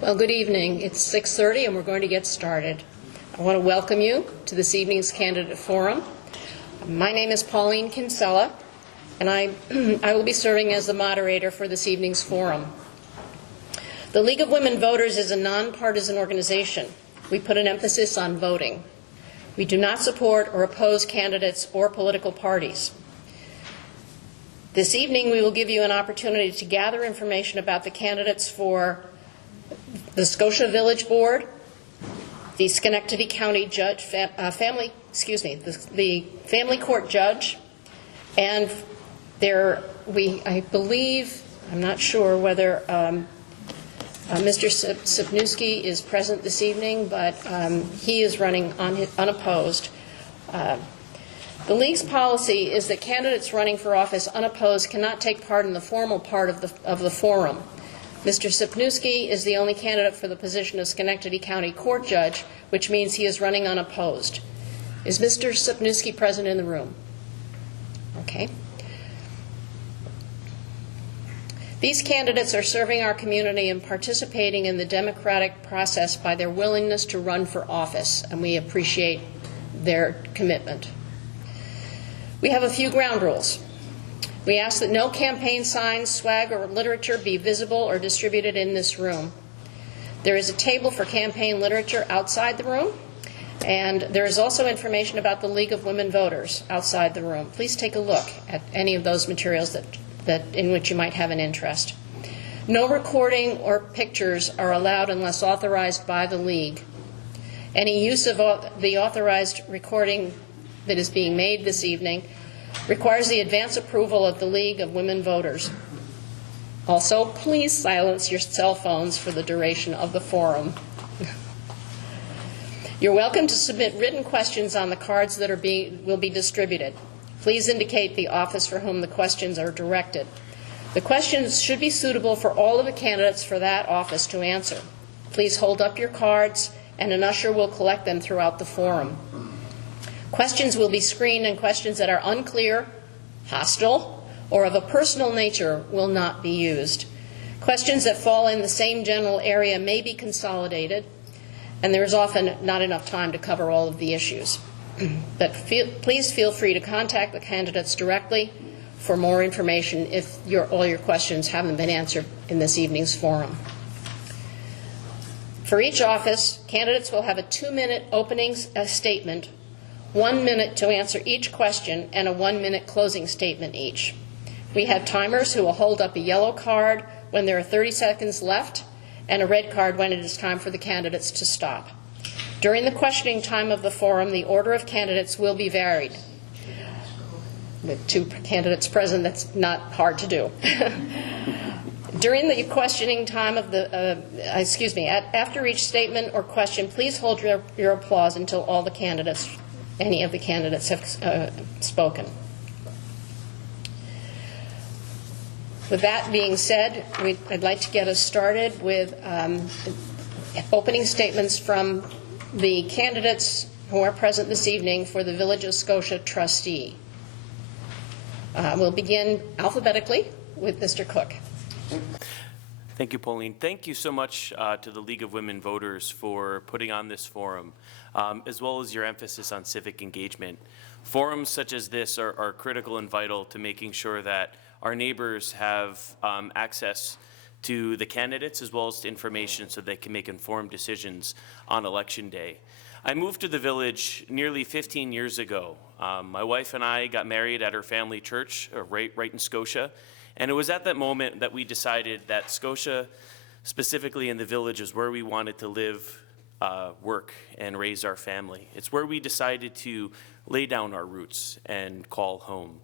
Well, good evening. It's 6:30 and we're going to get started. I want to welcome you to this evening's candidate forum. My name is Pauline Kinsella, and I will be serving as the moderator for this evening's forum. The League of Women Voters is a nonpartisan organization. We put an emphasis on voting. We do not support or oppose candidates or political parties. This evening, we will give you an opportunity to gather information about the candidates for the Scotia Village Board, the Schenectady County Judge, the Family Court Judge, and I believe, I'm not sure whether Mr. Sapnewski is present this evening, but he is running unopposed. The League's policy is that candidates running for office unopposed cannot take part in the formal part of the forum. Mr. Sapnewski is the only candidate for the position of Schenectady County Court Judge, which means he is running unopposed. Is Mr. Sapnewski present in the room? Okay. These candidates are serving our community and participating in the democratic process by their willingness to run for office, and we appreciate their commitment. We have a few ground rules. We ask that no campaign signs, swag, or literature be visible or distributed in this room. There is a table for campaign literature outside the room, and there is also information about the League of Women Voters outside the room. Please take a look at any of those materials in which you might have an interest. No recording or pictures are allowed unless authorized by the League. Any use of the authorized recording that is being made this evening requires the advance approval of the League of Women Voters. Also, please silence your cell phones for the duration of the forum. You're welcome to submit written questions on the cards that will be distributed. Please indicate the office for whom the questions are directed. The questions should be suitable for all of the candidates for that office to answer. Please hold up your cards, and an usher will collect them throughout the forum. Questions will be screened, and questions that are unclear, hostile, or of a personal nature will not be used. Questions that fall in the same general area may be consolidated, and there is often not enough time to cover all of the issues. But please feel free to contact the candidates directly for more information if all your questions haven't been answered in this evening's forum. For each office, candidates will have a 2-minute opening statement, 1 minute to answer each question, and a 1-minute closing statement each. We have timers who will hold up a yellow card when there are 30 seconds left and a red card when it is time for the candidates to stop. During the questioning time of the forum, the order of candidates will be varied. With 2 candidates present, that's not hard to do. During the questioning time of after each statement or question, please hold your applause until any of the candidates have spoken. With that being said, I'd like to get us started with opening statements from the candidates who are present this evening for the Village of Scotia Trustee. We'll begin alphabetically with Mr. Cook. Thank you, Pauline. Thank you so much to the League of Women Voters for putting on this forum, as well as your emphasis on civic engagement. Forums such as this are critical and vital to making sure that our neighbors have access to the candidates as well as to information so they can make informed decisions on Election Day. I moved to the village nearly 15 years ago. My wife and I got married at her family church right in Scotia, and it was at that moment that we decided that Scotia, specifically in the village, is where we wanted to live, work, and raise our family. It's where we decided to lay down our roots and call home.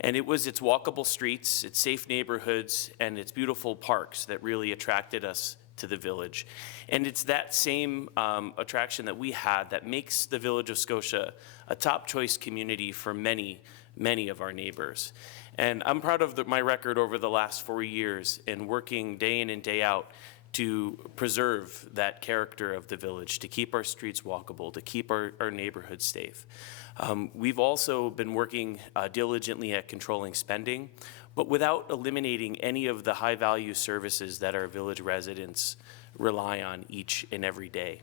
And it was its walkable streets, its safe neighborhoods, and its beautiful parks that really attracted us to the village. And it's that same attraction that we had that makes the Village of Scotia a top choice community for many, many of our neighbors. And I'm proud of my record over the last 4 years in working day in and day out to preserve that character of the village, to keep our streets walkable, to keep our neighborhoods safe. We've also been working diligently at controlling spending, but without eliminating any of the high-value services that our village residents rely on each and every day.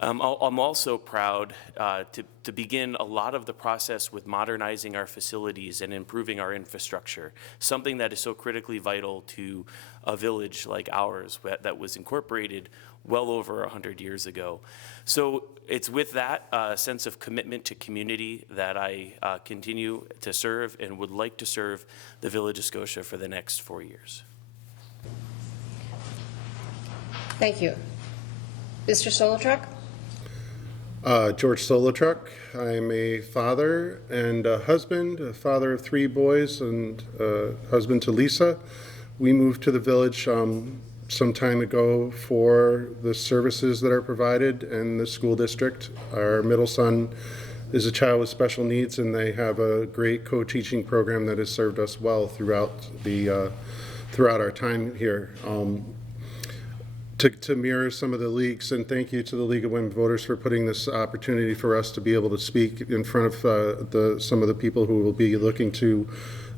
I'm also proud to begin a lot of the process with modernizing our facilities and improving our infrastructure, something that is so critically vital to a village like ours that was incorporated well over 100 years ago. So it's with that sense of commitment to community that I continue to serve and would like to serve the Village of Scotia for the next 4 years. Thank you. Mr. Solotruck? George Solotruck. I'm a father and a husband, a father of 3 boys and husband to Lisa. We moved to the village some time ago for the services that are provided in the school district. Our middle son is a child with special needs, and they have a great co-teaching program that has served us well throughout our time here. To mirror some of the leagues, and thank you to the League of Women Voters for putting this opportunity for us to be able to speak in front of some of the people who will be looking to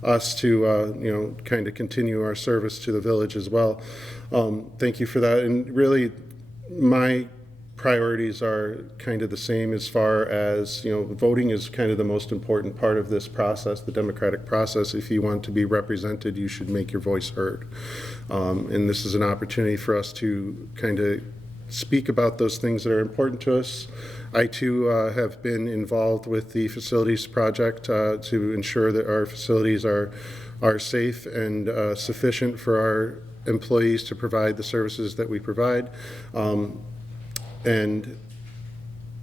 us to kind of continue our service to the village as well. Thank you for that. And really, my priorities are kind of the same as far as, voting is kind of the most important part of this process, the democratic process. If you want to be represented, you should make your voice heard. And this is an opportunity for us to kind of speak about those things that are important to us. I too have been involved with the facilities project to ensure that our facilities are safe and sufficient for our employees to provide the services that we provide. And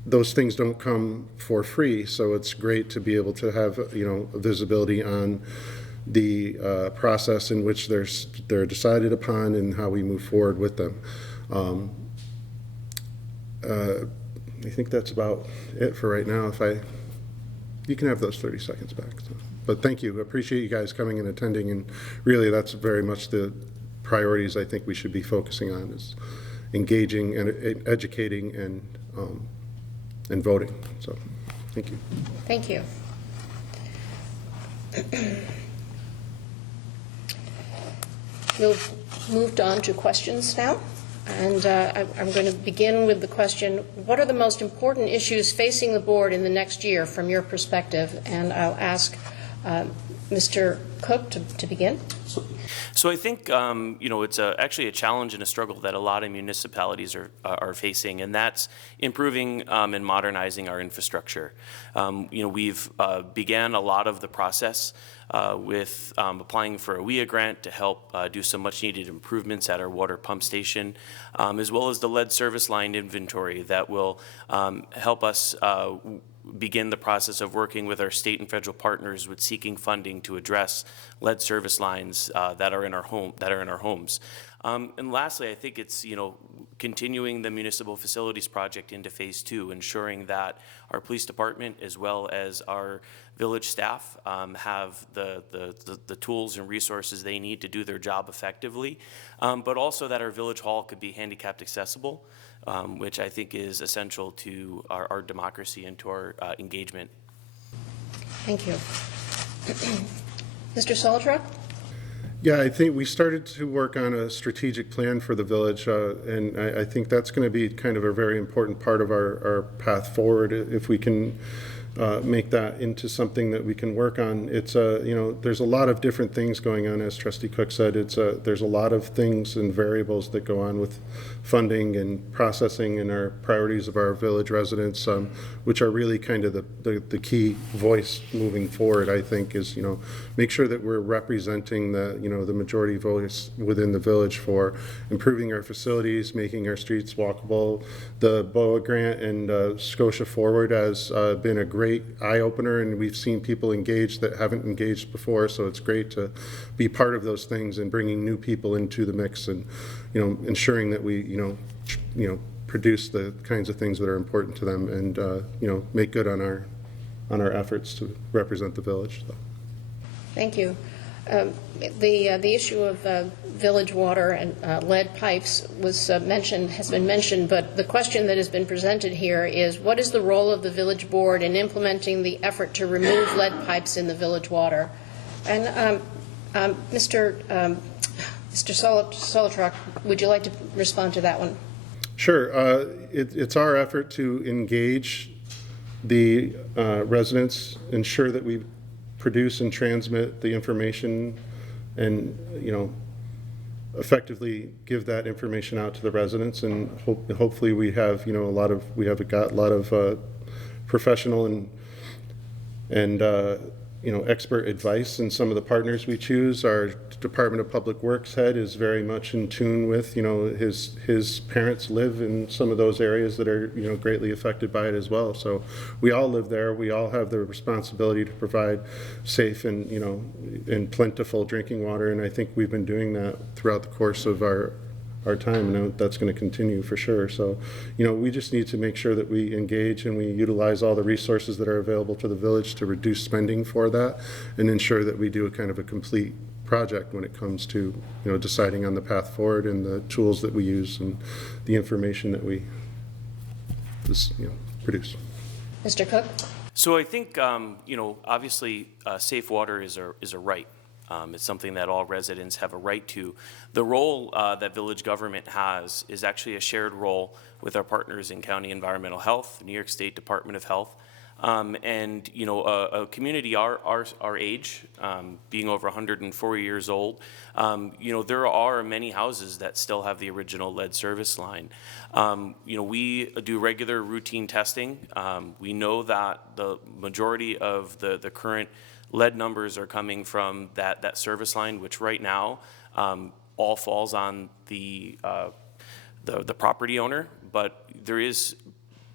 those things don't come for free, so it's great to be able to have visibility on the process in which they're decided upon and how we move forward with them. I think that's about it for right now. You can have those 30 seconds back. So. But thank you. I appreciate you guys coming and attending, and really that's very much the priorities I think we should be focusing on, is engaging and educating and voting. So, thank you. Thank you. We've moved on to questions now, and I'm going to begin with the question, what are the most important issues facing the board in the next year from your perspective? And I'll ask Mr. Cook to begin. So I think, it's actually a challenge and a struggle that a lot of municipalities are facing, and that's improving and modernizing our infrastructure. We've began a lot of the process with applying for a WIA grant to help do some much-needed improvements at our water pump station, as well as the lead service line inventory that will help us begin the process of working with our state and federal partners with seeking funding to address lead service lines that are in our homes. And lastly, I think it's continuing the municipal facilities project into phase 2, ensuring that our police department as well as our village staff have the tools and resources they need to do their job effectively, but also that our village hall could be handicapped accessible, which I think is essential to our democracy and to our engagement. Thank you. Mr. Solotruck? Yeah, I think we started to work on a strategic plan for the village, and I think that's going to be kind of a very important part of our path forward. If we can make that into something that we can work on. It's there's a lot of different things going on, as Trustee Cook said. There's a lot of things and variables that go on with funding and processing and our priorities of our village residents, which are really kind of the key voice moving forward. I think is make sure that we're representing the the majority voice within the village for improving our facilities, making our streets walkable. The BOA grant and Scotia Forward has been a great eye-opener, and we've seen people engage that haven't engaged before, so it's great to be part of those things and bringing new people into the mix and ensuring that we produce the kinds of things that are important to them and make good on our efforts to represent the village. So. Thank you. The issue of village water and lead pipes has been mentioned, but the question that has been presented here is, what is the role of the village board in implementing the effort to remove lead pipes in the village water? And Mr. Mr. Solotruck, would you like to respond to that one? Sure. It's our effort to engage the residents, ensure that we produce and transmit the information and, effectively give that information out to the residents, and hopefully we have, got a lot of professional and expert advice, and some of the partners we choose. Our Department of Public Works head is very much in tune with, his parents live in some of those areas that are, greatly affected by it as well. So we all live there. We all have the responsibility to provide safe and, and plentiful drinking water. And I think we've been doing that throughout the course of our time, and that's going to continue for sure. So, we just need to make sure that we engage and we utilize all the resources that are available to the village to reduce spending for that and ensure that we do a kind of a complete project when it comes to, deciding on the path forward and the tools that we use and the information that we produce. Mr. Cook? So I think, obviously, safe water is a right. It's something that all residents have a right to. The role that village government has is actually a shared role with our partners in County Environmental Health, New York State Department of Health, and a community our age, being over 104 years old, there are many houses that still have the original lead service line. We do regular routine testing. We know that the majority of the current lead numbers are coming from that service line, which right now all falls on the property owner, but there is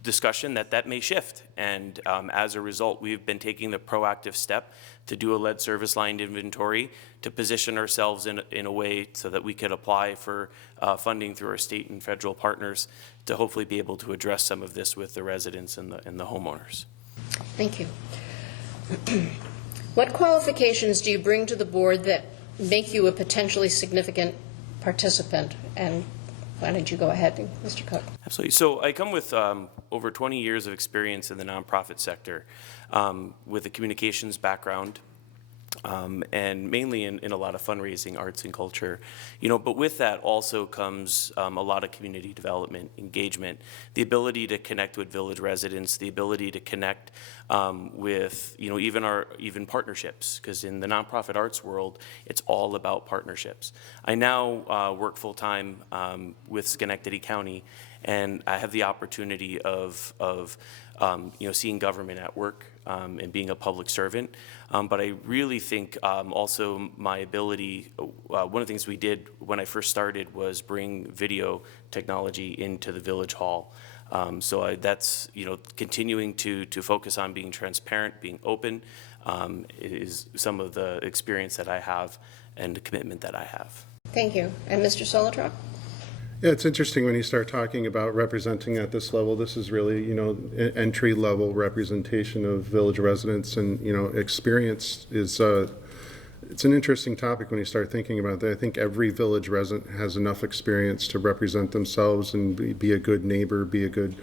discussion that may shift, and as a result, we've been taking the proactive step to do a lead service line inventory to position ourselves in a way so that we could apply for funding through our state and federal partners to hopefully be able to address some of this with the residents and the homeowners. Thank you. What qualifications do you bring to the board that make you a potentially significant participant? And why don't you go ahead, Mr. Cook? Absolutely. So I come with over 20 years of experience in the nonprofit sector with a communications background, and mainly in a lot of fundraising, arts and culture, but with that also comes a lot of community development, engagement, the ability to connect with village residents, the ability to connect with, even partnerships, because in the nonprofit arts world, it's all about partnerships. I now work full-time with Schenectady County, and I have the opportunity of seeing government at work and being a public servant. But I really think also my ability, one of the things we did when I first started was bring video technology into the village hall. So that's, continuing to focus on being transparent, being open, is some of the experience that I have and the commitment that I have. Thank you. And Mr. Solotruck? Yeah, it's interesting when you start talking about representing at this level. This is really, entry-level representation of village residents, and, experience is, it's an interesting topic when you start thinking about that. I think every village resident has enough experience to represent themselves and be a good neighbor, be a good,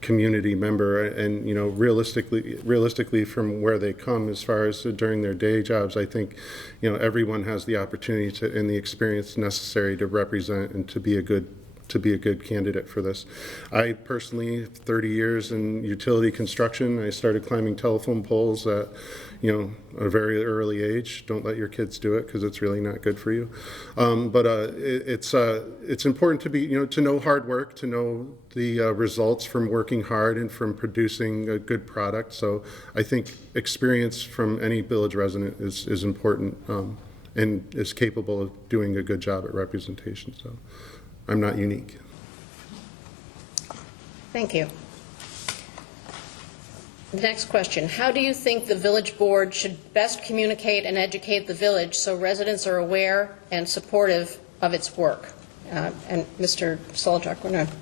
community member, and, realistically from where they come as far as during their day jobs, I think, everyone has the opportunity to, and the experience necessary to represent and to be a good candidate for this. I personally, 30 years in utility construction. I started climbing telephone poles at, a very early age. Don't let your kids do it because it's really not good for you. But it's important to be, to know hard work, to know the results from working hard and from producing a good product. So I think experience from any village resident is important and is capable of doing a good job at representation. So I'm not unique. Thank you. The next question. How do you think the village board should best communicate and educate the village so residents are aware and supportive of its work? And Mr. Solotruck, we're going to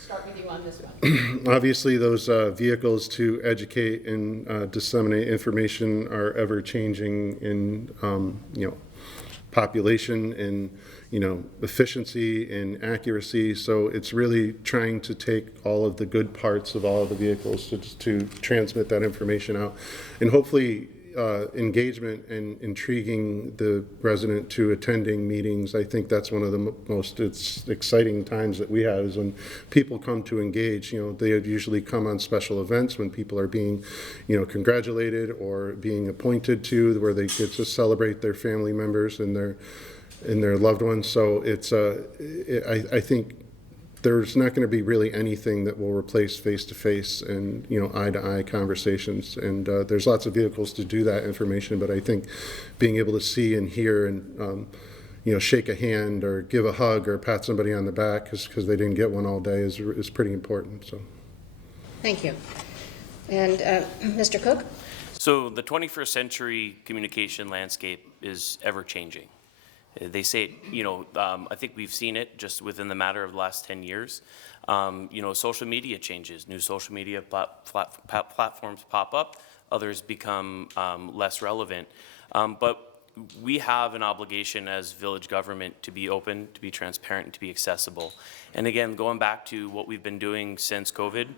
start with you on this one. Obviously, those vehicles to educate and disseminate information are ever changing in, population and, efficiency and accuracy. So it's really trying to take all of the good parts of all of the vehicles to transmit that information out. And hopefully, engagement and intriguing the resident to attending meetings. I think that's one of the most exciting times that we have is when people come to engage. You know, they usually come on special events when people are being, you know, congratulated or being appointed to, where they get to celebrate their family members and their loved ones. So it's I think there's not going to be really anything that will replace face-to-face and, you know, eye-to-eye conversations. And there's lots of vehicles to do that information, but I think being able to see and hear and, you know, shake a hand or give a hug or pat somebody on the back because they didn't get one all day is pretty important. So, thank you. And Mr. Cook? So the 21st century communication landscape is ever-changing. They say, you know, I think we've seen it just within the matter of the last 10 years. You know, social media changes, new social media platforms pop up, others become less relevant. But we have an obligation as village government to be open, to be transparent, and to be accessible. And again, going back to what we've been doing since COVID,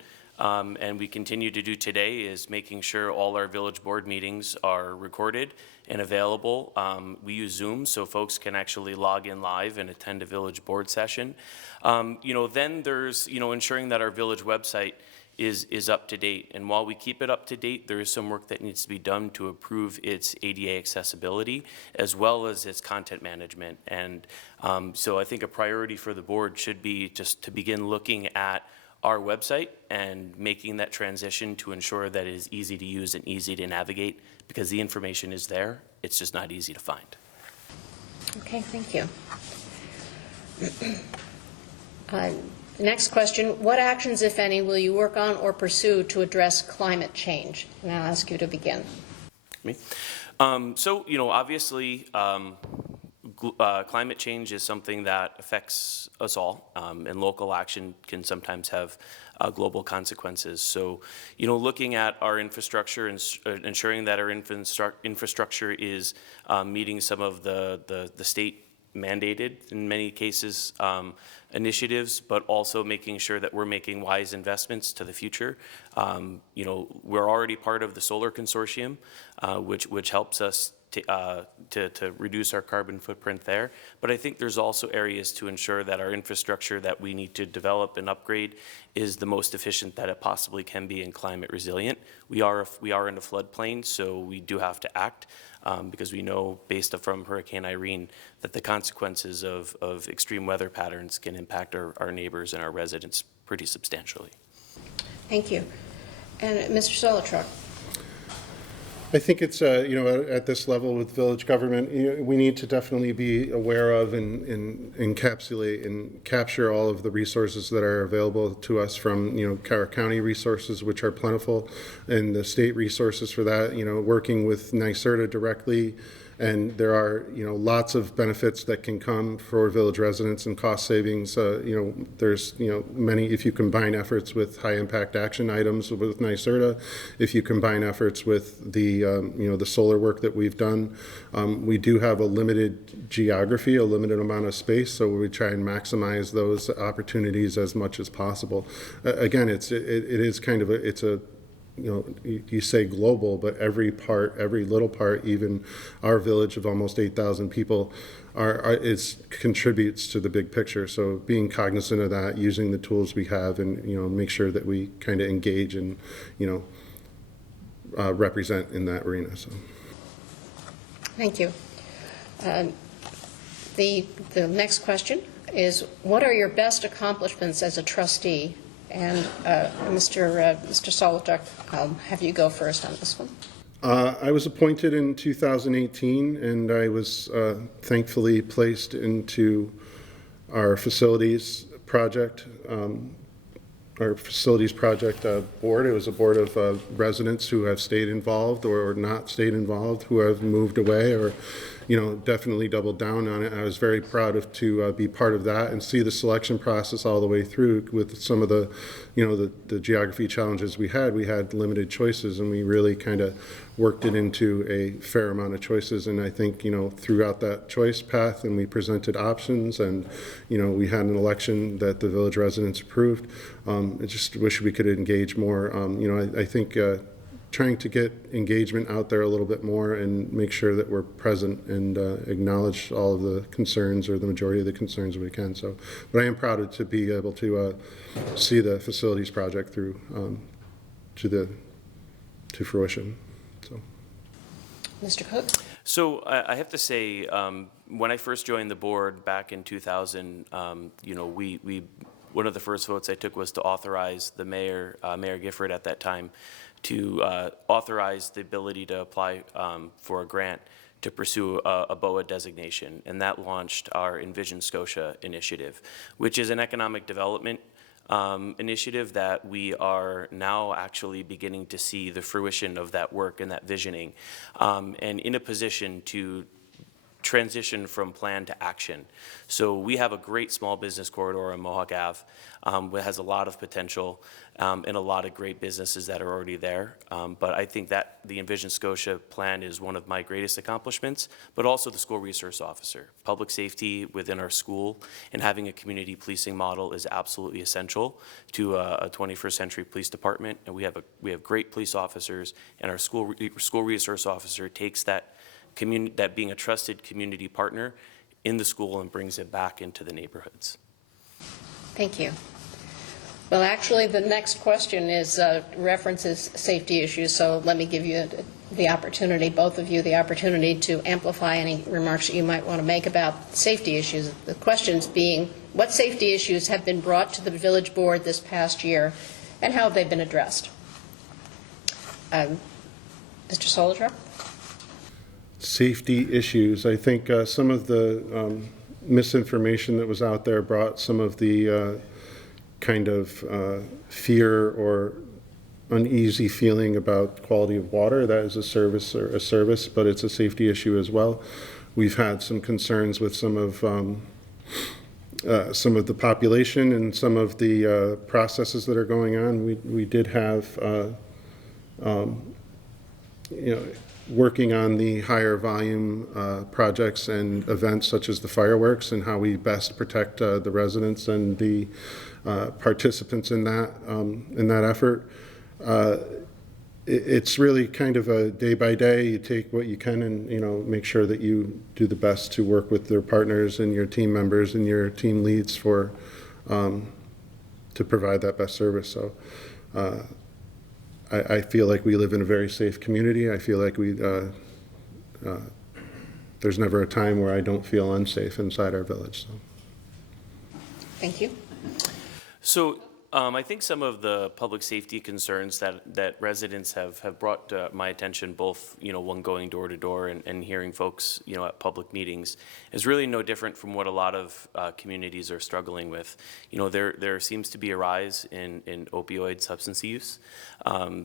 and we continue to do today, is making sure all our village board meetings are recorded and available. We use Zoom so folks can actually log in live and attend a village board session. You know, then there's, you know, ensuring that our village website is up to date. And while we keep it up to date, there is some work that needs to be done to improve its ADA accessibility as well as its content management. And so I think a priority for the board should be just to begin looking at our website and making that transition to ensure that it is easy to use and easy to navigate, because the information is there, it's just not easy to find. Okay, thank you. Next question, what actions, if any, will you work on or pursue to address climate change? And I'll ask you to begin. Me? So, you know, obviously, climate change is something that affects us all, and local action can sometimes have global consequences. So, you know, looking at our infrastructure and ensuring that our infrastructure is meeting some of the state mandated, in many cases, initiatives, but also making sure that we're making wise investments to the future. You know, we're already part of the solar consortium, which helps us to reduce our carbon footprint there. But I think there's also areas to ensure that our infrastructure that we need to develop and upgrade is the most efficient that it possibly can be and climate resilient. We are in a floodplain, so we do have to act because we know, based from Hurricane Irene, that the consequences of extreme weather patterns can impact our neighbors and our residents pretty substantially. Thank you. And Mr. Solotruck. I think it's, you know, at this level with village government, you know, we need to definitely be aware of and encapsulate and capture all of the resources that are available to us from, you know, our county resources, which are plentiful, and the state resources for that, you know, working with NYSERDA directly. And there are, you know, lots of benefits that can come for village residents and cost savings. You know, there's, you know, many, if you combine efforts with high impact action items with NYSERDA, if you combine efforts with the, you know, the solar work that we've done, we do have a limited geography, a limited amount of space, so we try and maximize those opportunities as much as possible. Again, it is kind of it's a, you know, you say global, but every little part, even our village of almost 8,000 people, contributes to the big picture. So being cognizant of that, using the tools we have, and, you know, make sure that we kind of engage and, you know, represent in that arena. So. Thank you. The next question is, what are your best accomplishments as a trustee? And Mr. Solotruck, I'll have you go first on this one. I was appointed in 2018, and I was thankfully placed into our facilities project board. It was a board of residents who have stayed involved or not stayed involved, who have moved away or, you know, definitely doubled down on it. I was very proud to be part of that and see the selection process all the way through with some of the, you know, the geography challenges we had. We had limited choices, and we really kind of worked it into a fair amount of choices. And I think, you know, throughout that choice path, and we presented options, and, you know, we had an election that the village residents approved. I just wish we could engage more. You know, I think trying to get engagement out there a little bit more and make sure that we're present and acknowledge all of the concerns, or the majority of the concerns we can. So, but I am proud to be able to see the facilities project through to fruition. So, Mr. Cook? So I have to say, when I first joined the board back in 2000, you know, we one of the first votes I took was to authorize the mayor, Mayor Gifford at that time, to authorize the ability to apply for a grant to pursue a BOA designation, and that launched our Envision Scotia initiative, which is an economic development initiative that we are now actually beginning to see the fruition of that work and that visioning, and in a position to transition from plan to action. So we have a great small business corridor on Mohawk Ave that has a lot of potential and a lot of great businesses that are already there. But I think that the Envision Scotia plan is one of my greatest accomplishments, but also the school resource officer. Public safety within our school and having a community policing model is absolutely essential to a 21st century police department. And we have great police officers, and our school resource officer takes that being a trusted community partner in the school and brings it back into the neighborhoods. Thank you. Well, actually, the next question is references safety issues, so let me give you the opportunity, both of you, the opportunity to amplify any remarks that you might want to make about safety issues. The questions being, what safety issues have been brought to the village board this past year, and how have they been addressed? Mr. Solotruck? Safety issues. I think some of the misinformation that was out there brought some of the kind of fear or uneasy feeling about quality of water. That is a service, but it's a safety issue as well. We've had some concerns with some of the population and some of the processes that are going on. We did have, you know, working on the higher volume projects and events such as the fireworks, and how we best protect the residents and the participants in that effort. It's really kind of a day by day. You take what you can and, you know, make sure that you do the best to work with their partners and your team members and your team leads for to provide that best service. So I feel like we live in a very safe community. I feel like there's never a time where I don't feel unsafe inside our village. So. Thank you. So I think some of the public safety concerns that residents have brought to my attention, both, you know, one going door to door and hearing folks, you know, at public meetings, is really no different from what a lot of communities are struggling with. You know, there seems to be a rise in opioid substance use.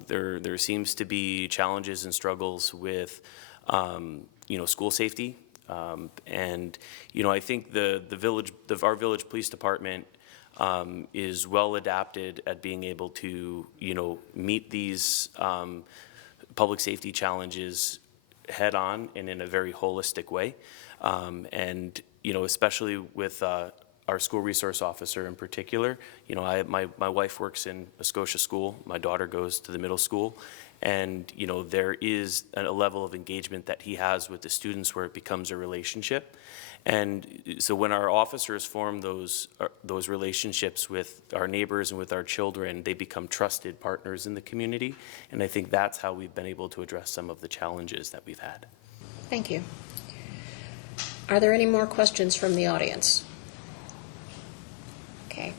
There seems to be challenges and struggles with, you know, school safety. And, you know, I think our village police department is well adapted at being able to, you know, meet these public safety challenges head on and in a very holistic way. And, you know, especially with our school resource officer in particular, you know, my wife works in a Scotia school. My daughter goes to the middle school. And, you know, there is a level of engagement that he has with the students where it becomes a relationship. And so when our officers form those relationships with our neighbors and with our children, they become trusted partners in the community. And I think that's how we've been able to address some of the challenges that we've had. Thank you. Are there any more questions from the audience? Okay.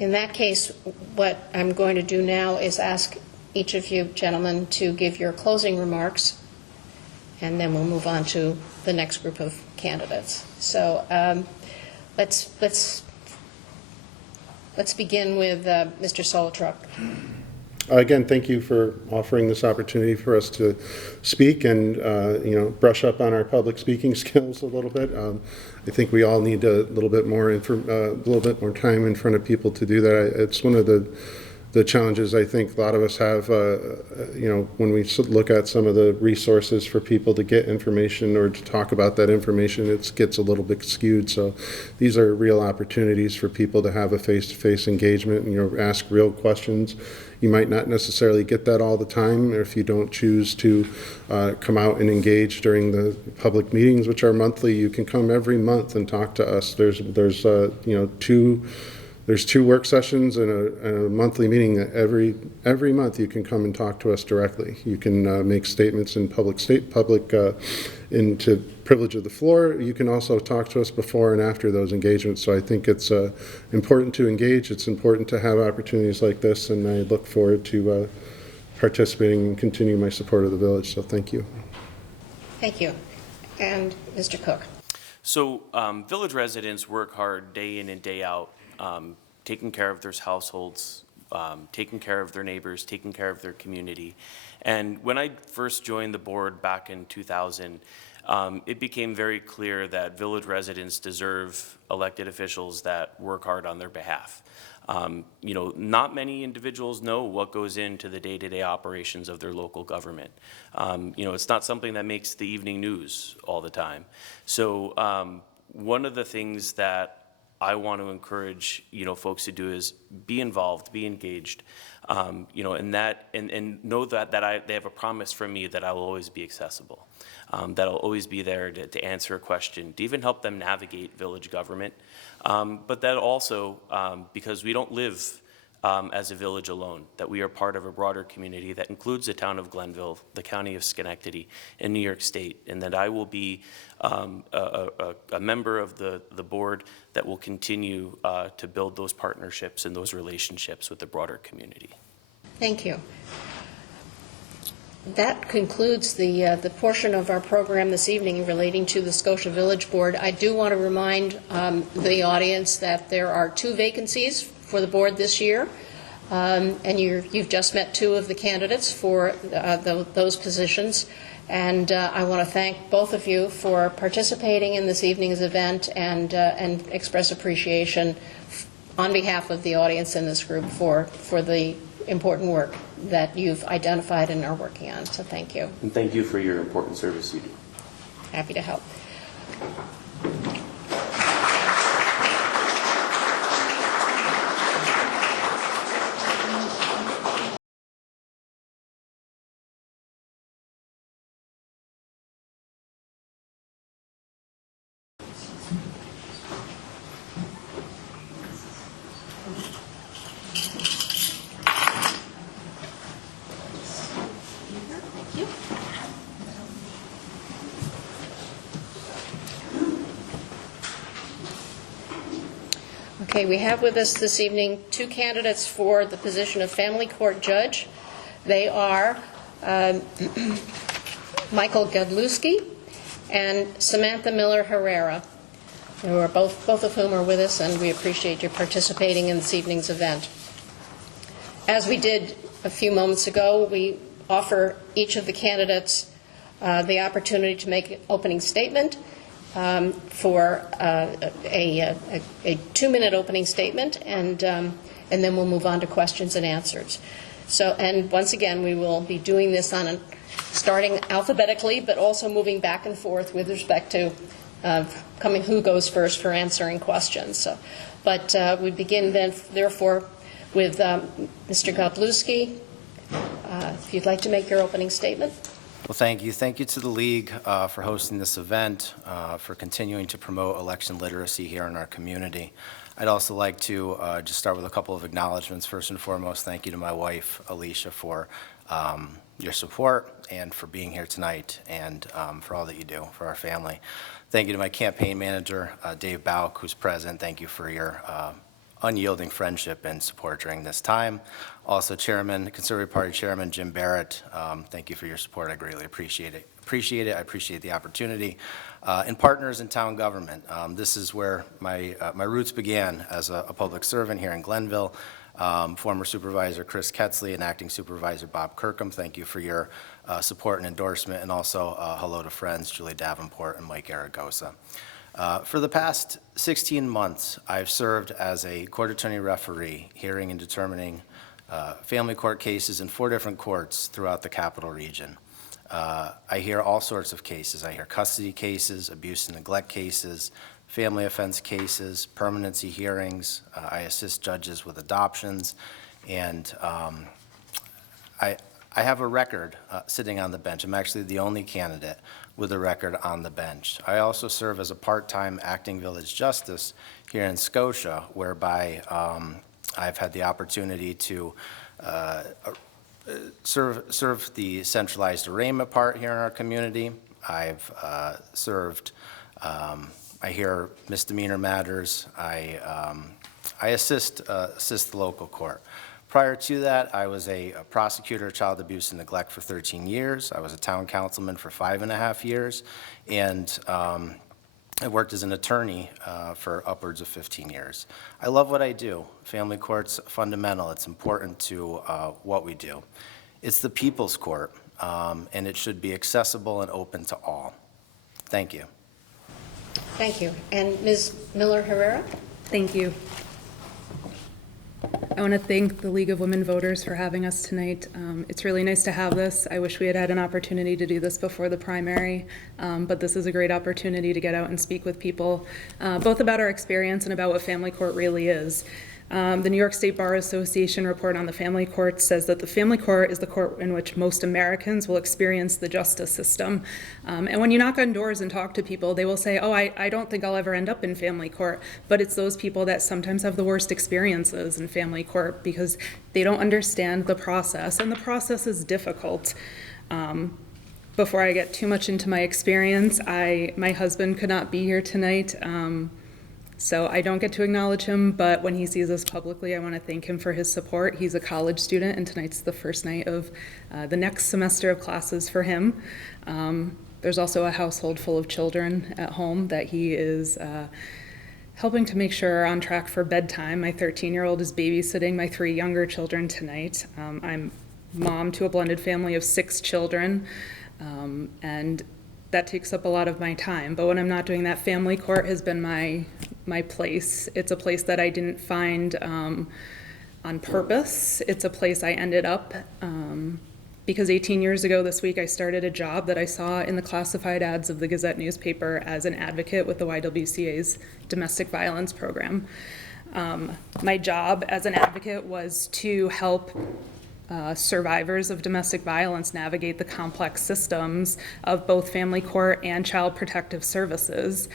In that case, what I'm going to do now is ask each of you gentlemen to give your closing remarks, and then we'll move on to the next group of candidates. So let's begin with Mr. Solotruck. Again, thank you for offering this opportunity for us to speak and you know, brush up on our public speaking skills a little bit. I think we all need a little bit more time in front of people to do that. It's one of the the challenges I think a lot of us have, when we look at some of the resources for people to get information or to talk about that information, it gets a little bit skewed. So these are real opportunities for people to have a face-to-face engagement and, ask real questions. You might not necessarily get that all the time, or if you don't choose to come out and engage during the public meetings, which are monthly. You can come every month and talk to us. There's two work sessions and a monthly meeting. Every month you can come and talk to us directly. You can make statements in into privilege of the floor. You can also talk to us before and after those engagements. So I think it's important to engage. It's important to have opportunities like this, and I look forward to participating and continuing my support of the village. So thank you. Thank you. And Mr. Cook. So village residents work hard day in and day out, taking care of their households, taking care of their neighbors, taking care of their community. And when I first joined the board back in 2000, it became very clear that village residents deserve elected officials that work hard on their behalf. Not many individuals know what goes into the day-to-day operations of their local government. It's not something that makes the evening news all the time. So one of the things that I want to encourage, folks to do is be involved, be engaged, and know that they have a promise from me that I will always be accessible, that I'll always be there to answer a question, to even help them navigate village government, but that also, because we don't live as a village alone, that we are part of a broader community that includes the town of Glenville, the county of Schenectady, and New York State, and that I will be a member of the board that will continue to build those partnerships and those relationships with the broader community. Thank you. That concludes the portion of our program this evening relating to the Scotia Village Board. I do want to remind the audience that there are 2 vacancies for the board this year, and you've just met 2 of the candidates for those positions. And I want to thank both of you for participating in this evening's event and express appreciation on behalf of the audience in this group for the important work that you've identified and are working on. So thank you. And thank you for your important service you do. Happy to help. Okay, we have with us this evening 2 candidates for the position of family court judge. They are Michael Godlewski and Samantha Miller-Herrera, who are both of whom are with us, and we appreciate your participating in this evening's event. As we did a few moments ago, we offer each of the candidates the opportunity to make an opening statement. For a 2-minute opening statement, and then we'll move on to questions and answers. So, and once again, we will be doing this starting alphabetically, but also moving back and forth with respect to who goes first for answering questions. So, but we begin then, therefore, with Mr. Godlewski. If you'd like to make your opening statement. Well, thank you. Thank you to the League for hosting this event, for continuing to promote election literacy here in our community. I'd also like to just start with a couple of acknowledgments. First and foremost, thank you to my wife, Alicia, for your support and for being here tonight, and for all that you do for our family. Thank you to my campaign manager, Dave Bauk, who's present. Thank you for your unyielding friendship and support during this time. Also, Conservative Party Chairman Jim Barrett, thank you for your support. I greatly appreciate it. I appreciate the opportunity. And partners in town government. This is where my roots began as a public servant here in Glenville. Former Supervisor Chris Ketzley and Acting Supervisor Bob Kirkham, thank you for your support and endorsement. And also hello to friends Julie Davenport and Mike Aragosa. For the past 16 months, I've served as a court attorney referee, hearing and determining family court cases in 4 different courts throughout the capital region. I hear all sorts of cases. I hear custody cases, abuse and neglect cases, family offense cases, permanency hearings. I assist judges with adoptions, and I have a record sitting on the bench. I'm actually the only candidate with a record on the bench. I also serve as a part-time acting village justice here in Scotia, whereby I've had the opportunity to serve the centralized arraignment part here in our community. I've served, I hear misdemeanor matters. I assist the local court. Prior to that, I was a prosecutor of child abuse and neglect for 13 years. I was a town councilman for 5.5 years, and I worked as an attorney for upwards of 15 years. I love what I do. Family court's fundamental. It's important to what we do. It's the people's court, and it should be accessible and open to all. Thank you. Thank you. And Ms. Miller-Herrera? Thank you. I want to thank the League of Women Voters for having us tonight. It's really nice to have this. I wish we had had an opportunity to do this before the primary, but this is a great opportunity to get out and speak with people, both about our experience and about what family court really is. The New York State Bar Association report on the family court says that the family court is the court in which most Americans will experience the justice system. And when you knock on doors and talk to people, they will say, oh, I don't think I'll ever end up in family court. But it's those people that sometimes have the worst experiences in family court because they don't understand the process, and the process is difficult. Before I get too much into my experience, my husband could not be here tonight. So I don't get to acknowledge him, but when he sees us publicly, I want to thank him for his support. He's a college student, and tonight's the first night of the next semester of classes for him. There's also a household full of children at home that he is helping to make sure are on track for bedtime. My 13-year-old is babysitting my 3 younger children tonight. I'm mom to a blended family of 6 children, and that takes up a lot of my time. But when I'm not doing that, family court has been my place. It's a place that I didn't find on purpose. It's a place I ended up because 18 years ago this week I started a job that I saw in the classified ads of the Gazette newspaper as an advocate with the YWCA's domestic violence program. My job as an advocate was to help survivors of domestic violence navigate the complex systems of both family court and child protective services.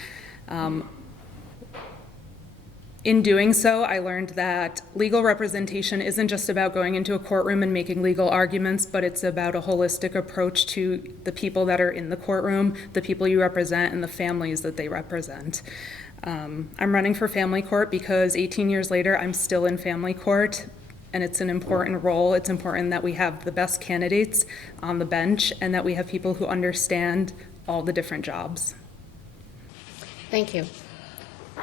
In doing so, I learned that legal representation isn't just about going into a courtroom and making legal arguments, but it's about a holistic approach to the people that are in the courtroom, the people you represent, and the families that they represent. I'm running for family court because 18 years later, I'm still in family court, and it's an important role. It's important that we have the best candidates on the bench and that we have people who understand all the different jobs. Thank you.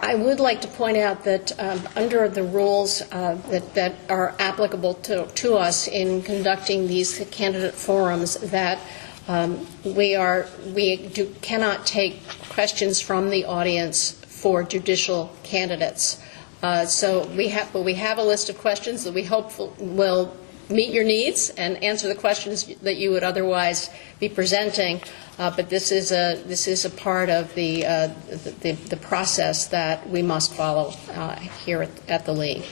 I would like to point out that under the rules that are applicable to us in conducting these candidate forums, that we cannot take questions from the audience for judicial candidates. So we have a list of questions that we hope will meet your needs and answer the questions that you would otherwise be presenting. But this is a part of the process that we must follow here at the League.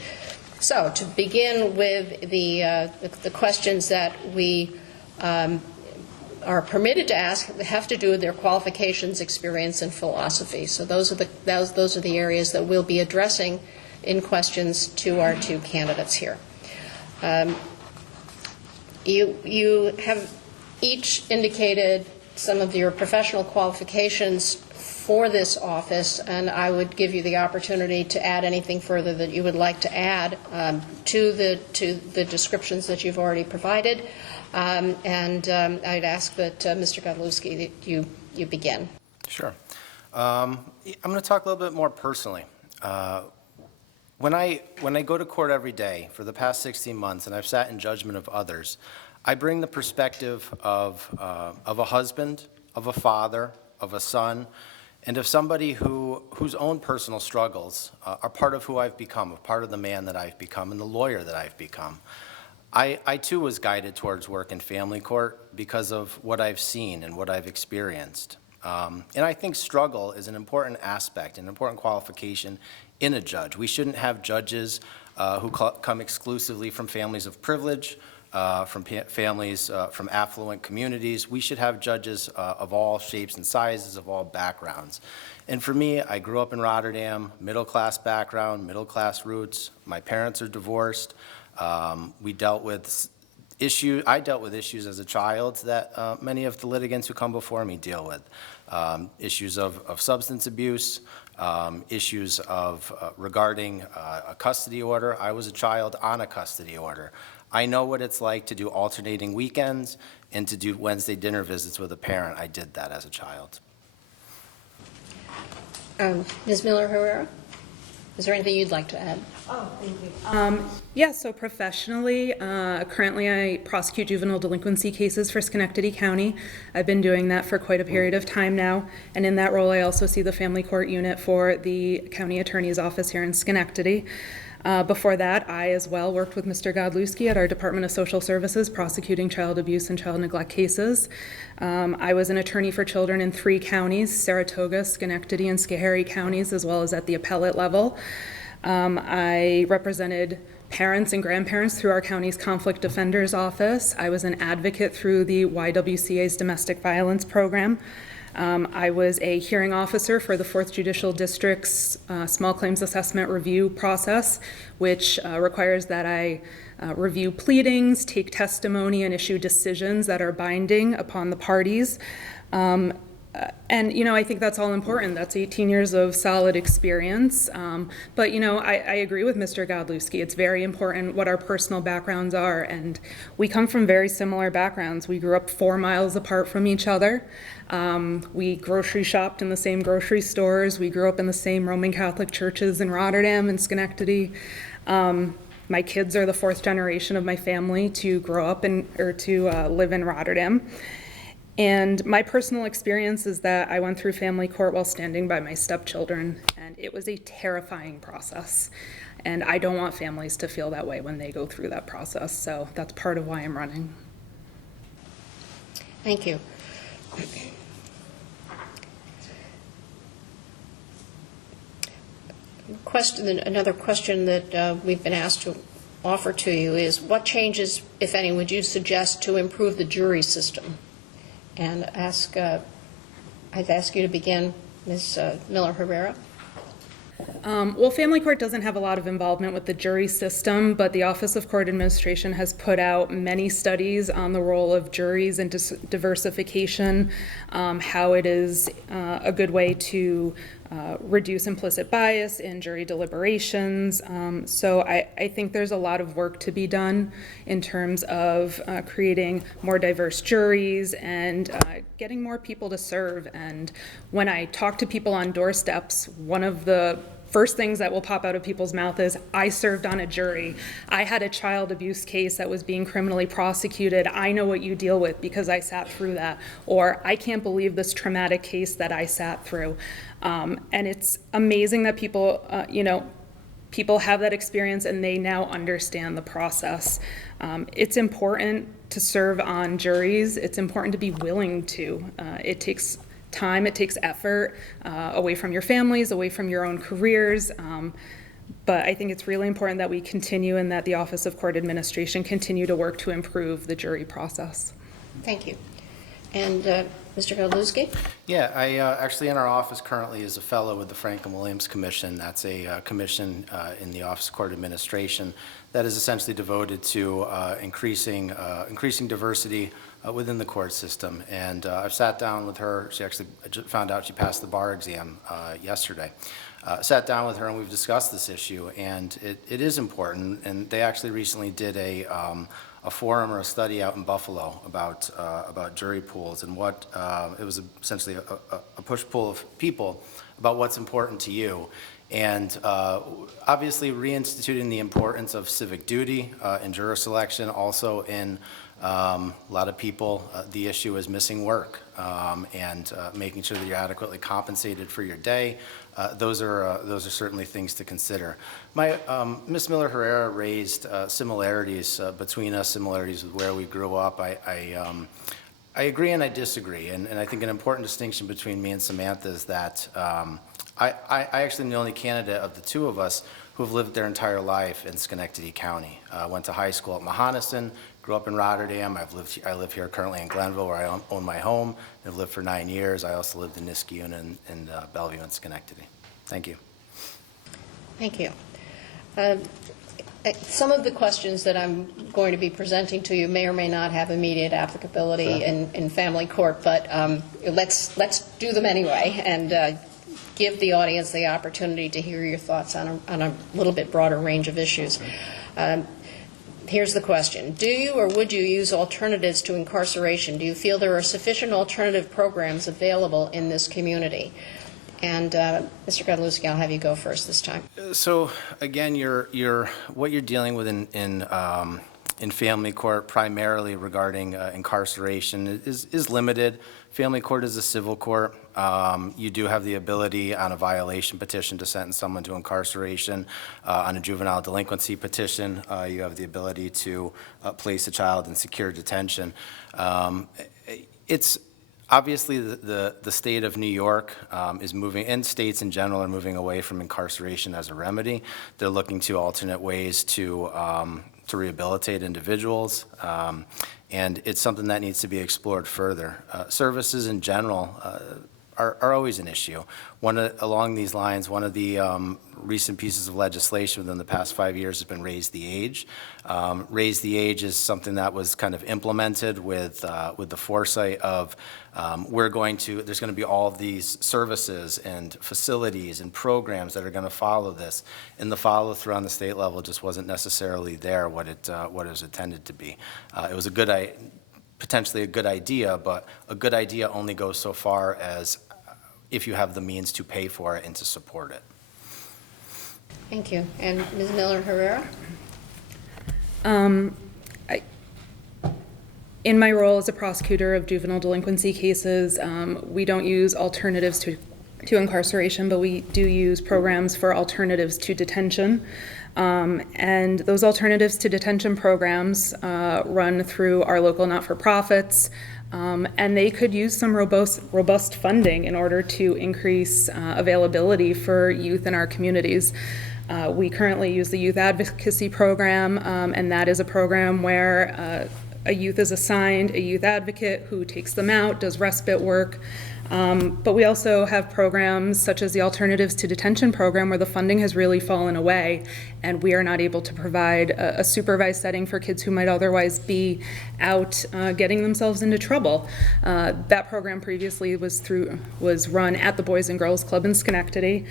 So to begin with the questions that we are permitted to ask have to do with their qualifications, experience, and philosophy. So those are the areas that we'll be addressing in questions to our 2 candidates here. You have each indicated some of your professional qualifications for this office, and I would give you the opportunity to add anything further that you would like to add to the descriptions that you've already provided. I'd ask that Mr. Godlewski, that you begin. Sure. I'm going to talk a little bit more personally. When I go to court every day for the past 16 months, and I've sat in judgment of others, I bring the perspective of a husband, of a father, of a son, and of somebody whose own personal struggles are part of who I've become, a part of the man that I've become, and the lawyer that I've become. I too was guided towards work in family court because of what I've seen and what I've experienced. And I think struggle is an important aspect, an important qualification in a judge. We shouldn't have judges who come exclusively from families of privilege, from families from affluent communities. We should have judges of all shapes and sizes, of all backgrounds. And for me, I grew up in Rotterdam, middle-class background, middle-class roots. My parents are divorced. We dealt with issues, I dealt with issues as a child that many of the litigants who come before me deal with. Issues of substance abuse, issues of regarding a custody order. I was a child on a custody order. I know what it's like to do alternating weekends and to do Wednesday dinner visits with a parent. I did that as a child. Ms. Miller-Herrera, is there anything you'd like to add? Yeah, so professionally, currently I prosecute juvenile delinquency cases for Schenectady County. I've been doing that for quite a period of time now, and in that role I also see the family court unit for the county attorney's office here in Schenectady. Before that, I as well worked with Mr. Godlewski at our Department of Social Services prosecuting child abuse and child neglect cases. I was an attorney for children in 3 counties, Saratoga, Schenectady, and Schoharie counties, as well as at the appellate level. I represented parents and grandparents through our county's conflict defenders office. I was an advocate through the YWCA's domestic violence program. I was a hearing officer for the 4th Judicial District's small claims assessment review process, which requires that I review pleadings, take testimony, and issue decisions that are binding upon the parties. And, you know, I think that's all important. That's 18 years of solid experience. But, you know, I agree with Mr. Godlewski. It's very important what our personal backgrounds are. And we come from very similar backgrounds. We grew up 4 miles apart from each other. We grocery shopped in the same grocery stores. We grew up in the same Roman Catholic churches in Rotterdam and Schenectady. My kids are the 4th generation of my family to grow up to live in Rotterdam. And my personal experience is that I went through family court while standing by my stepchildren, and it was a terrifying process. And I don't want families to feel that way when they go through that process, so that's part of why I'm running. Thank you. Another question that we've been asked to offer to you is, what changes, if any, would you suggest to improve the jury system? And I'd ask you to begin, Ms. Miller-Herrera. Well, family court doesn't have a lot of involvement with the jury system, but the Office of Court Administration has put out many studies on the role of juries and diversification, how it is a good way to reduce implicit bias in jury deliberations. So I think there's a lot of work to be done in terms of creating more diverse juries and getting more people to serve. And when I talk to people on doorsteps, one of the first things that will pop out of people's mouth is, I served on a jury. I had a child abuse case that was being criminally prosecuted. I know what you deal with because I sat through that. Or, I can't believe this traumatic case that I sat through. And it's amazing that people, people have that experience and they now understand the process. It's important to serve on juries. It's important to be willing to. It takes time, it takes effort away from your families, away from your own careers. But I think it's really important that we continue and that the Office of Court Administration continue to work to improve the jury process. Thank you. And Mr. Godlewski? Yeah, I actually in our office currently is a fellow with the Franklin Williams Commission. That's a commission in the Office of Court Administration that is essentially devoted to increasing diversity within the court system. And I've sat down with her. She actually, I just found out she passed the bar exam yesterday. Sat down with her and we've discussed this issue, and it is important. And they actually recently did a forum or a study out in Buffalo about jury pools and what it was essentially a push-pull of people about what's important to you. And obviously reinstituting the importance of civic duty in juror selection, also in A lot of people, the issue is missing work and making sure that you're adequately compensated for your day. Those are certainly things to consider. Ms. Miller-Herrera raised similarities between us, similarities with where we grew up. I agree and I disagree, and I think an important distinction between me and Samantha is that I actually am the only candidate of the two of us who have lived their entire life in Schenectady County. Went to high school at Mahonison, grew up in Rotterdam. I live here currently in Glenville, where I own my home. I've lived for 9 years. I also lived in Niskayuna and Bellevue and Schenectady. Thank you. Thank you. Some of the questions that I'm going to be presenting to you may or may not have immediate applicability in family court, but let's do them anyway and give the audience the opportunity to hear your thoughts on a little bit broader range of issues. Here's the question. Do you or would you use alternatives to incarceration? Do you feel there are sufficient alternative programs available in this community? And Mr. Godlewski, I'll have you go first this time. So again, what you're dealing with in family court, primarily regarding incarceration, is limited. Family court is a civil court. You do have the ability on a violation petition to sentence someone to incarceration. On a juvenile delinquency petition, you have the ability to place a child in secure detention. It's obviously the state of New York is moving, and states in general are moving away from incarceration as a remedy. They're looking to alternate ways to rehabilitate individuals. And it's something that needs to be explored further. Services in general are always an issue. Along these lines, one of the recent pieces of legislation within the past 5 years has been Raise the Age. Raise the Age is something that was kind of implemented with the foresight of there's going to be all of these services and facilities and programs that are going to follow this, and the follow through on the state level just wasn't necessarily there what it was intended to be. It was potentially a good idea, but a good idea only goes so far as if you have the means to pay for it and to support it. Thank you. And Ms. Miller-Herrera? In my role as a prosecutor of juvenile delinquency cases, we don't use alternatives to incarceration, but we do use programs for alternatives to detention. And those alternatives to detention programs run through our local not-for-profits, and they could use some robust funding in order to increase availability for youth in our communities. We currently use the Youth Advocacy Program, and that is a program where a youth is assigned a youth advocate who takes them out, does respite work. But we also have programs such as the Alternatives to Detention program, where the funding has really fallen away, and we are not able to provide a supervised setting for kids who might otherwise be out getting themselves into trouble. That program previously was run at the Boys and Girls Club in Schenectady.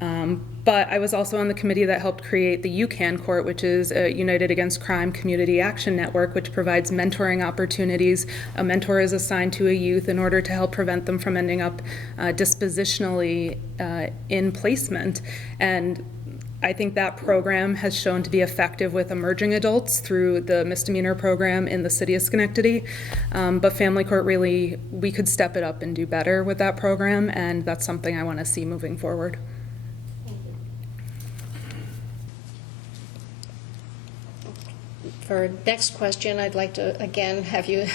But I was also on the committee that helped create the UCAN Court, which is a United Against Crime Community Action Network, which provides mentoring opportunities. A mentor is assigned to a youth in order to help prevent them from ending up dispositionally in placement. And I think that program has shown to be effective with emerging adults through the misdemeanor program in the city of Schenectady. But family court, really, we could step it up and do better with that program, and that's something I want to see moving forward. For next question, I'd like to again have you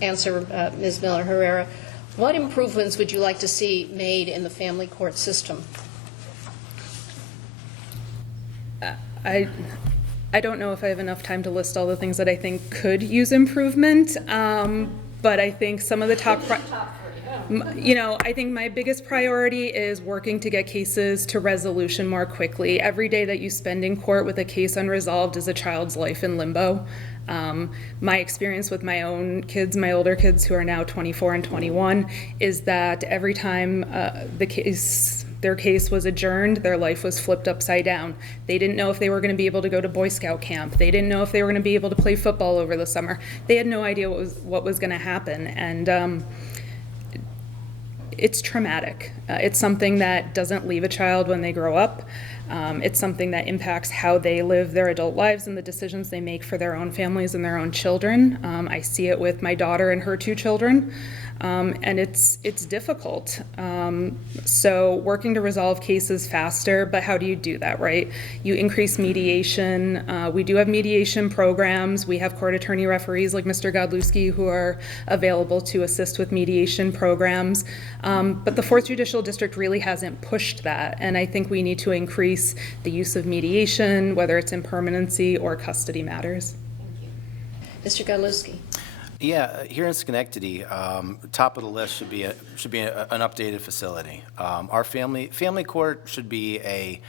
answer Ms. Miller-Herrera. What improvements would you like to see made in the family court system? I don't know if I have enough time to list all the things that I think could use improvement, but I think some of the top I think my biggest priority is working to get cases to resolution more quickly. Every day that you spend in court with a case unresolved is a child's life in limbo. My experience with my own kids, my older kids who are now 24 and 21, is that every time their case was adjourned, their life was flipped upside down. They didn't know if they were going to be able to go to Boy Scout camp. They didn't know if they were going to be able to play football over the summer. They had no idea what was going to happen, and it's traumatic. It's something that doesn't leave a child when they grow up. It's something that impacts how they live their adult lives and the decisions they make for their own families and their own children. I see it with my daughter and her 2 children. And it's difficult. So working to resolve cases faster, but how do you do that, right? You increase mediation. We do have mediation programs. We have court attorney referees like Mr. Godlewski who are available to assist with mediation programs. But the 4th Judicial District really hasn't pushed that. And I think we need to increase the use of mediation, whether it's in permanency or custody matters. Mr. Godlewski. Yeah, here in Schenectady, top of the list should be an updated facility. Our family court should be a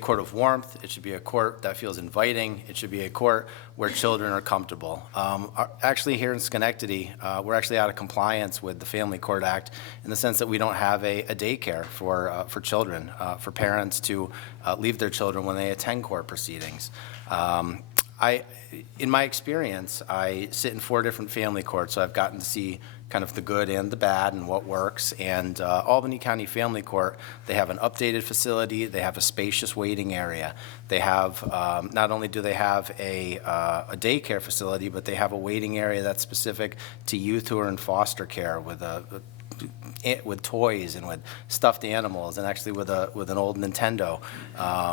court of warmth. It should be a court that feels inviting. It should be a court where children are comfortable. Actually, here in Schenectady, we're actually out of compliance with the Family Court Act in the sense that we don't have a daycare for children, for parents to leave their children when they attend court proceedings. In my experience, I sit in 4 different family courts, so I've gotten to see kind of the good and the bad and what works. And Albany County Family Court, they have an updated facility, they have a spacious waiting area. They have, not only do they have a daycare facility, but they have a waiting area that's specific to youth who are in foster care with toys and with stuffed animals, and actually with an old Nintendo. I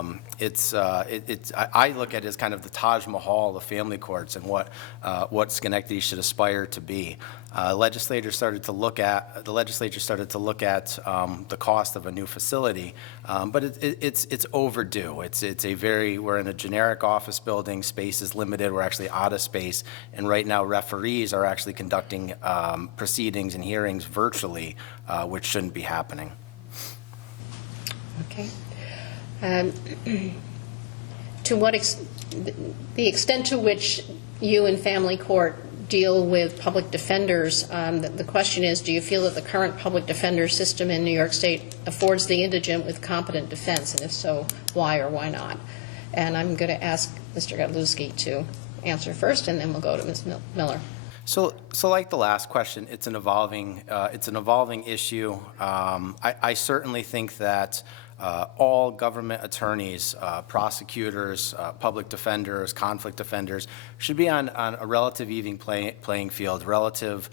look at it as kind of the Taj Mahal of family courts and what Schenectady should aspire to be. The legislature started to look at the cost of a new facility, but it's overdue. We're in a generic office building. Space is limited. We're actually out of space, and right now referees are actually conducting proceedings and hearings virtually, which shouldn't be happening. Okay. To what the extent to which you and family court deal with public defenders, the question is, do you feel that the current public defender system in New York State affords the indigent with competent defense, and if so, why or why not? And I'm going to ask Mr. Godlewski to answer first, and then we'll go to Ms. Miller. So like the last question, it's an evolving issue. I certainly think that all government attorneys, prosecutors, public defenders, conflict defenders should be on a relative even playing field, relative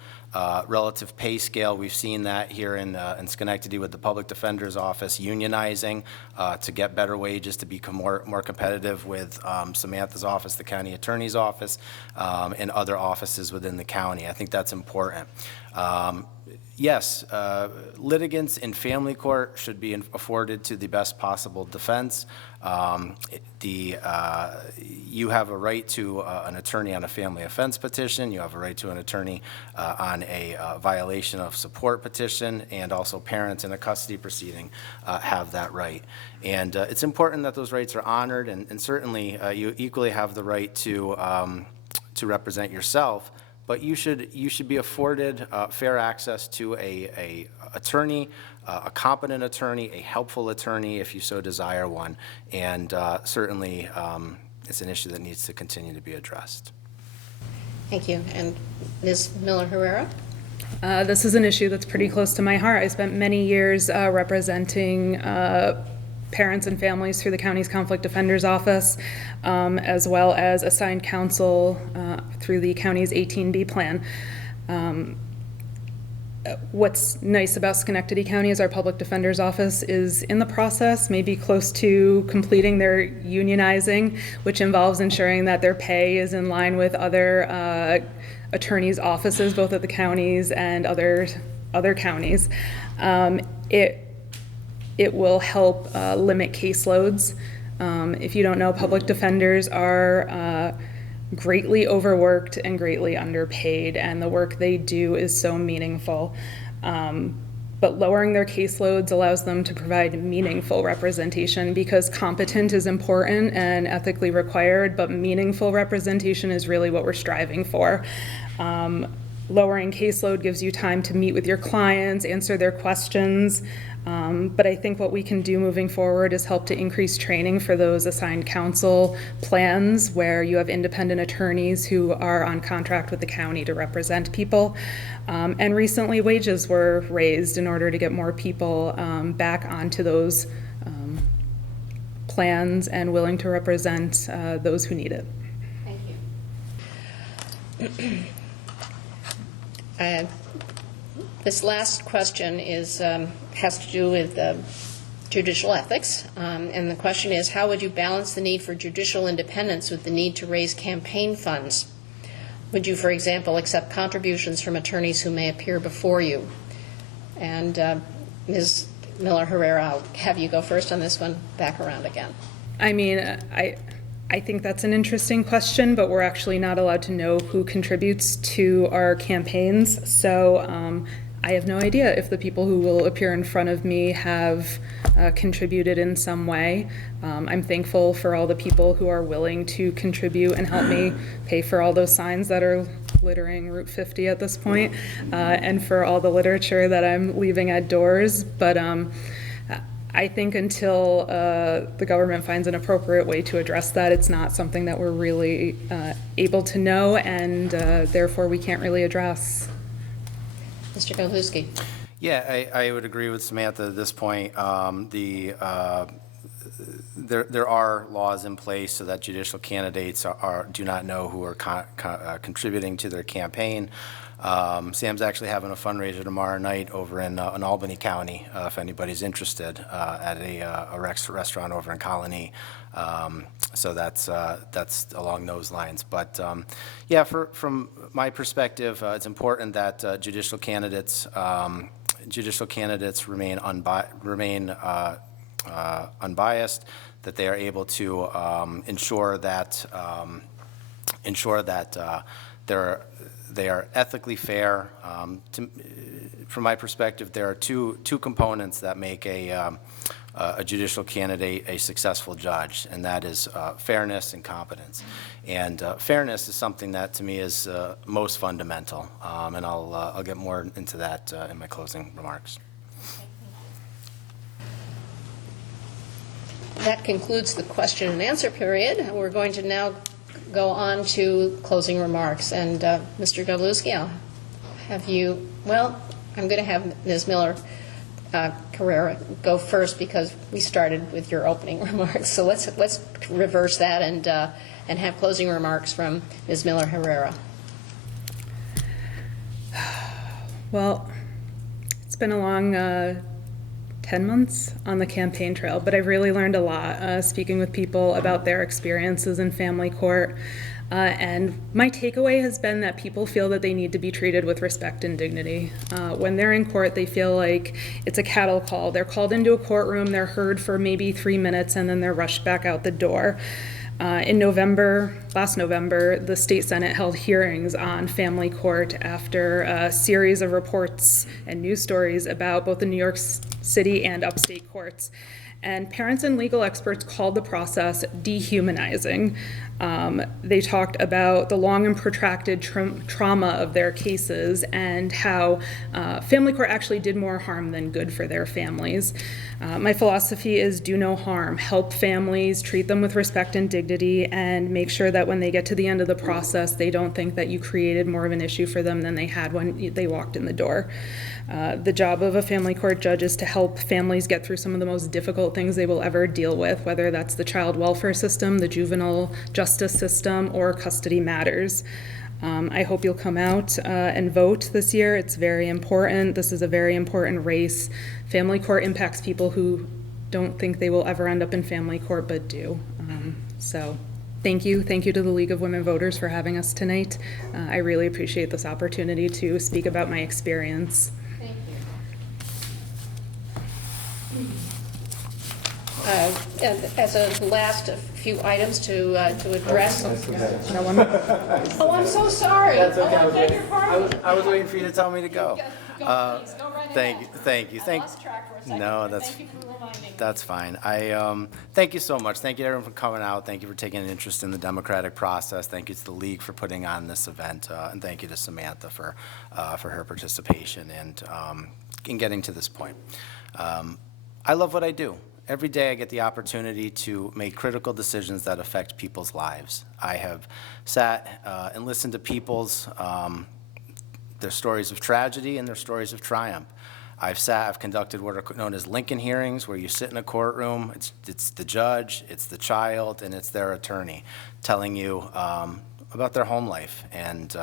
pay scale. We've seen that here in Schenectady with the public defender's office unionizing to get better wages, to become more competitive with Samantha's office, the county attorney's office, and other offices within the county. I think that's important. Yes, litigants in family court should be afforded to the best possible defense. You have a right to an attorney on a family offense petition. You have a right to an attorney on a violation of support petition, and also parents in a custody proceeding have that right. And it's important that those rights are honored, and certainly you equally have the right to represent yourself. But you should be afforded fair access to a attorney, a competent attorney, a helpful attorney if you so desire one. And certainly it's an issue that needs to continue to be addressed. Thank you. And Ms. Miller-Herrera? This is an issue that's pretty close to my heart. I spent many years representing parents and families through the county's conflict defender's office, as well as assigned counsel through the county's 18B plan. What's nice about Schenectady County is our public defender's office is in the process, maybe close to completing their unionizing, which involves ensuring that their pay is in line with other attorneys' offices, both at the counties and other counties. It will help limit caseloads. If you don't know, public defenders are greatly overworked and greatly underpaid, and the work they do is so meaningful. But lowering their caseloads allows them to provide meaningful representation, because competent is important and ethically required, but meaningful representation is really what we're striving for. Lowering caseload gives you time to meet with your clients, answer their questions. But I think what we can do moving forward is help to increase training for those assigned counsel plans where you have independent attorneys who are on contract with the county to represent people. And recently wages were raised in order to get more people back onto those plans and willing to represent those who need it. Thank you. This last question has to do with judicial ethics, and the question is, how would you balance the need for judicial independence with the need to raise campaign funds? Would you, for example, accept contributions from attorneys who may appear before you? And Ms. Miller-Herrera, I'll have you go first on this one, back around again. I mean, I think that's an interesting question, but we're actually not allowed to know who contributes to our campaigns. So I have no idea if the people who will appear in front of me have contributed in some way. I'm thankful for all the people who are willing to contribute and help me pay for all those signs that are littering Route 50 at this point, and for all the literature that I'm leaving at doors. But I think until the government finds an appropriate way to address that, it's not something that we're really able to know, and therefore we can't really address. Mr. Godlewski. Yeah, I would agree with Samantha at this point. There are laws in place so that judicial candidates do not know who are contributing to their campaign. Sam's actually having a fundraiser tomorrow night over in Albany County, if anybody's interested, at a restaurant over in Colony. So that's along those lines. But yeah, from my perspective, it's important that judicial candidates remain unbiased, that they are able to ensure that they are ethically fair. From my perspective, there are two components that make a judicial candidate a successful judge, and that is fairness and competence. And fairness is something that to me is most fundamental, and I'll get more into that in my closing remarks. That concludes the question and answer period. We're going to now go on to closing remarks. And Mr. Godlewski, I'll have you, well, I'm going to have Ms. Miller-Herrera go first because we started with your opening remarks. So let's reverse that and have closing remarks from Ms. Miller-Herrera. Well, it's been a long 10 months on the campaign trail, but I've really learned a lot speaking with people about their experiences in family court. And my takeaway has been that people feel that they need to be treated with respect and dignity. When they're in court, they feel like it's a cattle call. They're called into a courtroom, they're heard for maybe 3 minutes, and then they're rushed back out the door. Last November, the state Senate held hearings on family court after a series of reports and news stories about both the New York City and upstate courts. And parents and legal experts called the process dehumanizing. They talked about the long and protracted trauma of their cases and how family court actually did more harm than good for their families. My philosophy is do no harm. Help families, treat them with respect and dignity, and make sure that when they get to the end of the process, they don't think that you created more of an issue for them than they had when they walked in the door. The job of a family court judge is to help families get through some of the most difficult things they will ever deal with, whether that's the child welfare system, the juvenile justice system, or custody matters. I hope you'll come out and vote this year. It's very important. This is a very important race. Family court impacts people who don't think they will ever end up in family court, but do. So thank you. Thank you to the League of Women Voters for having us tonight. I really appreciate this opportunity to speak about my experience. Thank you. And as a last few items to address. No one. Oh, I'm so sorry. That's okay. Oh, I beg your pardon. I was waiting for you to tell me to go. Go, please. Go right ahead. Thank you. I lost track for a second. No, Thank you for reminding me. That's fine. Thank you so much. Thank you to everyone for coming out. Thank you for taking an interest in the democratic process. Thank you to the League for putting on this event, and thank you to Samantha for her participation and in getting to this point. I love what I do. Every day I get the opportunity to make critical decisions that affect people's lives. I have sat and listened to people's their stories of tragedy and their stories of triumph. I've conducted what are known as Lincoln hearings, where you sit in a courtroom, it's the judge, it's the child, and it's their attorney telling you about their home life and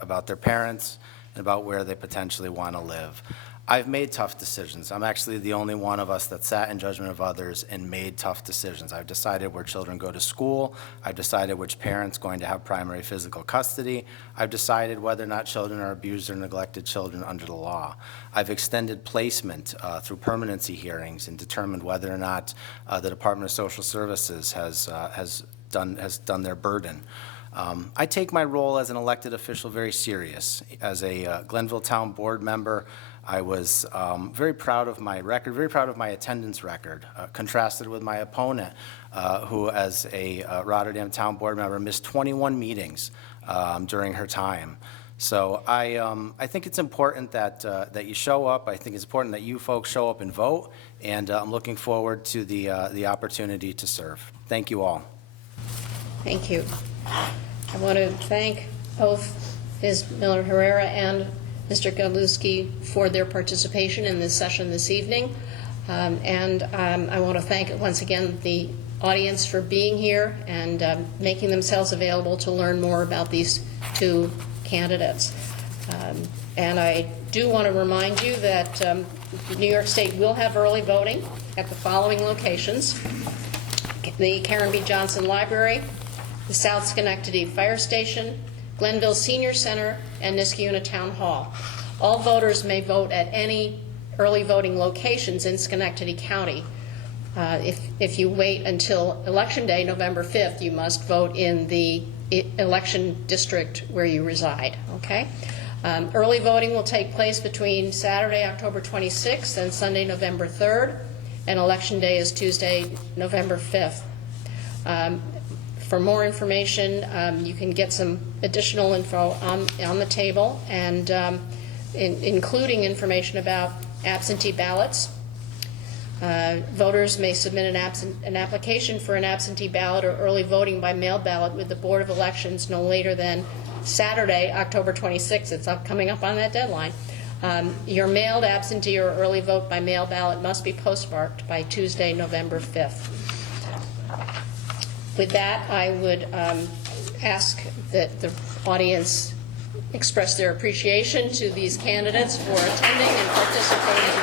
about their parents and about where they potentially want to live. I've made tough decisions. I'm actually the only one of us that sat in judgment of others and made tough decisions. I've decided where children go to school. I've decided which parent's going to have primary physical custody. I've decided whether or not children are abused or neglected children under the law. I've extended placement through permanency hearings and determined whether or not the Department of Social Services has done their burden. I take my role as an elected official very serious. As a Glenville Town Board member, I was very proud of my record, very proud of my attendance record, contrasted with my opponent, who as a Rotterdam Town Board member missed 21 meetings during her time. So I think it's important that you show up. I think it's important that you folks show up and vote, and I'm looking forward to the opportunity to serve. Thank you all. Thank you. I want to thank both Ms. Miller-Herrera and Mr. Godlewski for their participation in this session this evening. I want to thank once again the audience for being here and making themselves available to learn more about these two candidates. And I do want to remind you that New York State will have early voting at the following locations: the Karen B. Johnson Library, the South Schenectady Fire Station, Glenville Senior Center, and Niskayuna Town Hall. All voters may vote at any early voting locations in Schenectady County. If you wait until Election Day, November 5th, you must vote in the election district where you reside, okay? Early voting will take place between Saturday, October 26th and Sunday, November 3rd, and Election Day is Tuesday, November 5th. For more information, you can get some additional info on the table, and including information about absentee ballots. Voters may submit an application for an absentee ballot or early voting by mail ballot with the Board of Elections no later than Saturday, October 26th. It's coming up on that deadline. Your mailed absentee or early vote by mail ballot must be postmarked by Tuesday, November 5th. With that, I would ask that the audience express their appreciation to these candidates for attending and participating